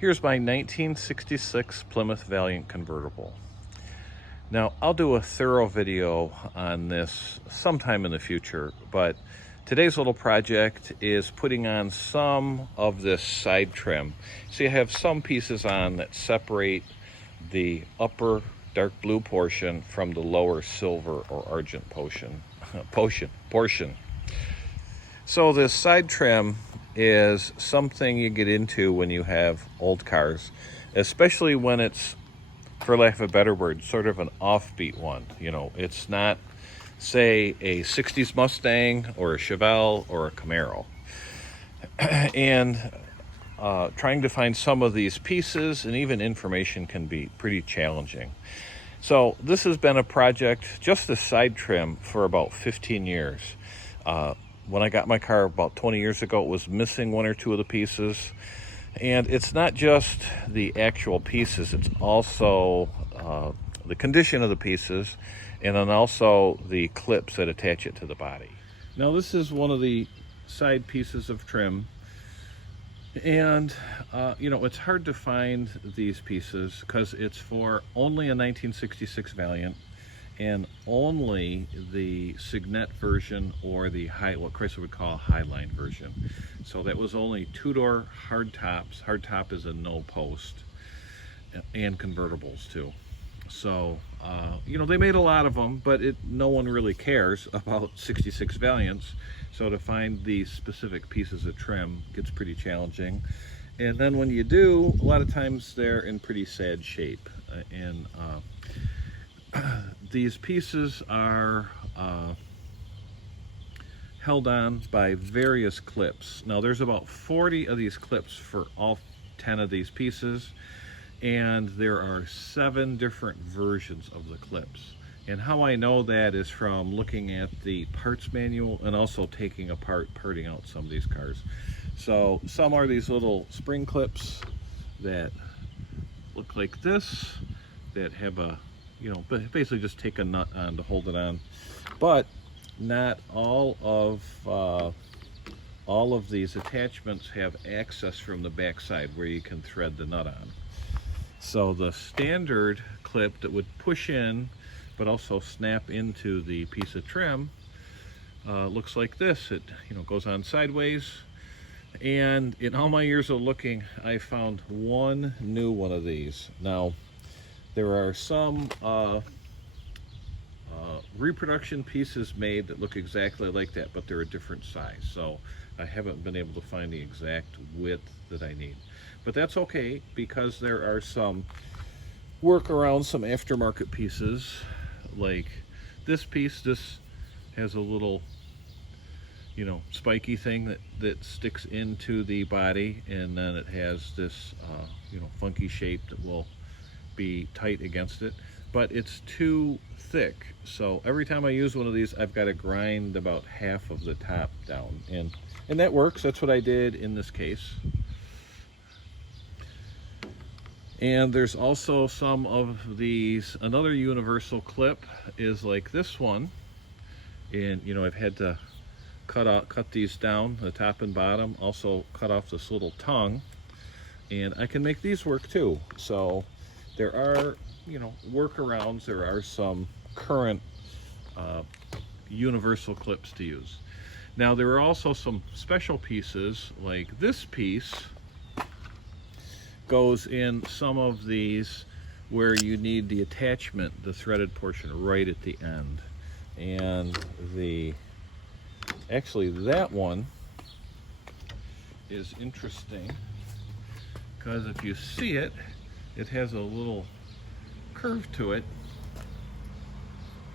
Here's my 1966 Plymouth Valiant convertible. Now, I'll do a thorough video on this sometime in the future, but today's little project is putting on some of this side trim. So you have some pieces on that separate the upper dark blue portion from the lower silver or argent portion. So this side trim is something you get into when you have old cars, especially when it's, for lack of a better word, sort of an offbeat one. You know, it's not, say, a 60s Mustang or a Chevelle or a Camaro. And trying to find some of these pieces and even information can be pretty challenging. So this has been a project, just the side trim, for about 15 years. When I got my car about 20 years ago, it was missing one or two of the pieces. And it's not just the actual pieces, it's also the condition of the pieces, and then also the clips that attach it to the body. Now this is one of the side pieces of trim. And you know, it's hard to find these pieces because it's for only a 1966 Valiant and only the Signet version or the what Chrysler would call a Highline version. So that was only two-door hard tops. Hard top is a no post, and convertibles too. So you know, they made a lot of them, but no one really cares about 66 Valiants. So to find these specific pieces of trim gets pretty challenging. And then when you do, a lot of times they're in pretty sad shape. And these pieces are held on by various clips. Now there's about 40 of these clips for all 10 of these pieces, and there are 7 different versions of the clips. And how I know that is from looking at the parts manual and also taking apart, parting out some of these cars. So some are these little spring clips that look like this, that have a, you know, basically just take a nut on to hold it on. But not all of these attachments have access from the back side where you can thread the nut on. So the standard clip that would push in but also snap into the piece of trim looks like this. It, you know, goes on sideways. And in all my years of looking, I found one new one of these. Now there are some reproduction pieces made that look exactly like that, but they're a different size. So I haven't been able to find the exact width that I need. But that's okay, because there are some workarounds, some aftermarket pieces, like this piece. This has a little, you know, spiky thing that sticks into the body, and then it has this, you know, funky shape that will be tight against it, but it's too thick. So every time I use one of these, I've got to grind about half of the top down, and that works. That's what I did in this case. And there's also some of these, another universal clip is like this one. And you know, I've had to cut these down, the top and bottom, also cut off this little tongue, and I can make these work too. So there are, you know, workarounds. There are some current universal clips to use. Now there are also some special pieces, like this piece goes in some of these where you need the attachment, the threaded portion, right at the end. And actually that one is interesting because if you see it, it has a little curve to it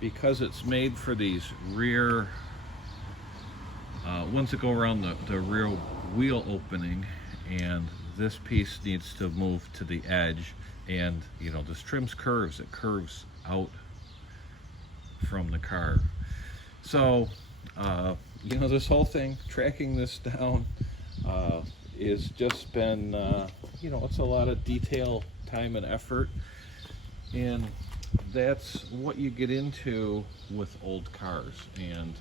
because it's made for these rear ones that go around the rear wheel opening, and this piece needs to move to the edge. And you know, this trim's curves, it curves out from the car. So you know, this whole thing, tracking this down, is just been you know, it's a lot of detail, time, and effort, and that's what you get into with old cars. And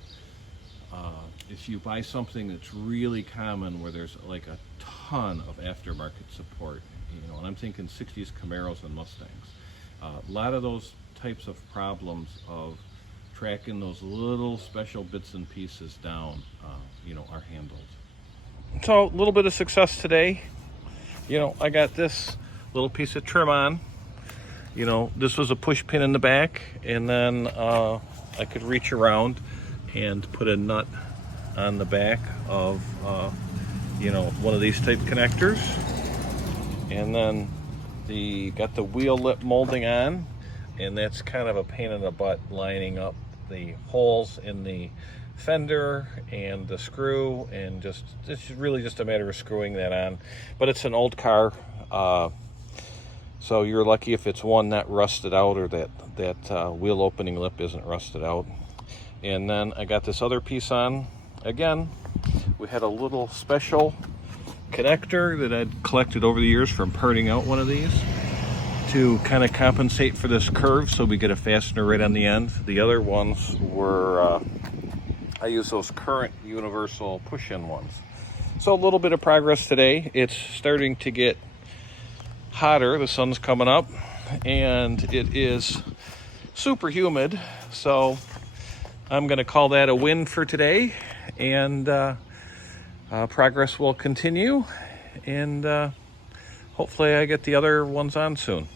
if you buy something that's really common, where there's like a ton of aftermarket support, you know, and I'm thinking 60s Camaros and Mustangs. A lot of those types of problems of tracking those little special bits and pieces down, you know, are handled. So a little bit of success today. You know, I got this little piece of trim on. You know, this was a push pin in the back, and then I could reach around and put a nut on the back of, you know, one of these type connectors. And then got the wheel lip molding on, and that's kind of a pain in the butt, lining up the holes in the fender and the screw, and it's really just a matter of screwing that on. But it's an old car, so you're lucky if it's one not rusted out, or that wheel opening lip isn't rusted out. And then I got this other piece on. Again, we had a little special connector that I'd collected over the years from parting out one of these to kind of compensate for this curve, so we get a fastener right on the end. The other ones were, I use those current universal push-in ones. So a little bit of progress today. It's starting to get hotter. The sun's coming up, and it is super humid. So I'm going to call that a win for today, and progress will continue, and hopefully I get the other ones on soon.